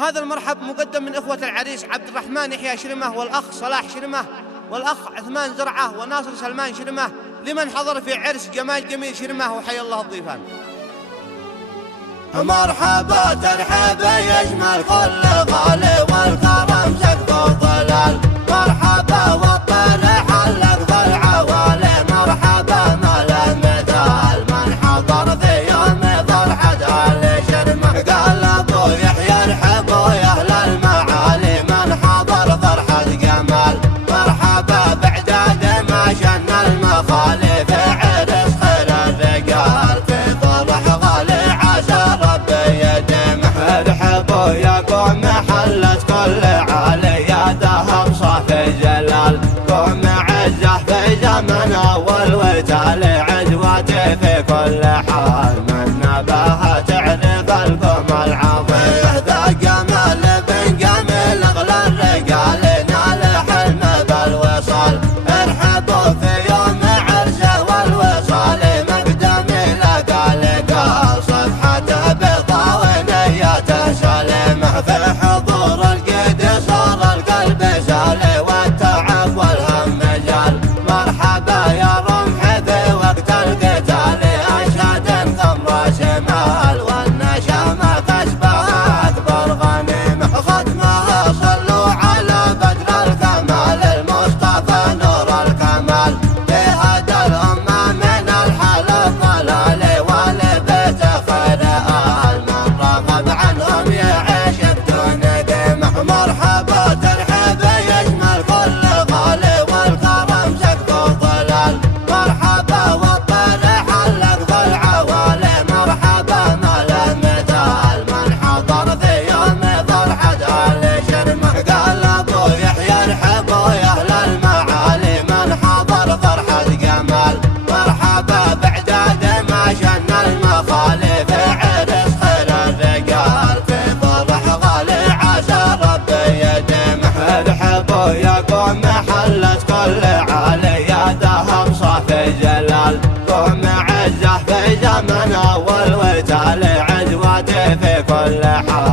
هذا المرحب مقدم من إخوة العريس عبد الرحمن يحيى شرمة والأخ صلاح شرمة والأخ عثمان زرعة وناصر سلمان شرمة لمن حضر في عرس جمال جميل شرمة، وحيا الله الضيفان. مرحبا ترحب يشمل كل غالي والكرم سقف وظلال، مرحبا والطير حلق ذا العوالي، مرحبا مال المثال من حضر في يوم فرحة آل شرمة، قال ابو يحيى ارحبوا يا اهل المعالي من حضر فرحة جمال، مرحبا بعداد ما شن المخالي في عرس خير الرجال، في فرح غالي عسى ربي يديمه، ارحبوا يا قوم حلت كل عالي يا دهم صافي جلال، قوم عزه في زمن اول وتالي عدوتي في كل حال، من نباها تعرف القوم العظيم ذا جمال بن جميل اغلى الرجال نال حلم بالوصال، ارحبوا في يوم عرسه والوصال مقدمي لقال صفحته بيضاء ونيته سليمه، في حضور القيد صار القلب سالي والتعب والهم جال، مرحبا يا رمح في وقت القتال اشهد ثمر شمال، والنشامه كسبها اكبر غنيمه، خدمها صلوا على بدر الكمال المصطفى نور الكمال، بهدى الامه من الحل الضلال ولبيت خير آل، من رغب عنهم يعيش بدون قيمه، مرحبا ترحب يشمل كل غالي والكرم سقف وظلال، مرحبا والطير حلق ذا العوالي، مرحبا مال المثال من حضر في يوم فرحة آل شرمة، قال ابو يحيى ارحبوا يا اهل المعالي من حضر فرحة جمال، مرحبا بعداد ما شن المخالي في عرس خير الرجال، في فرح غالي عسى ربي يديمه، ارحبوا يا قوم حلت كل عالي يا دهم صافي جلال، قوم عزه في زمن اول وتالي عدوتي في كل حال.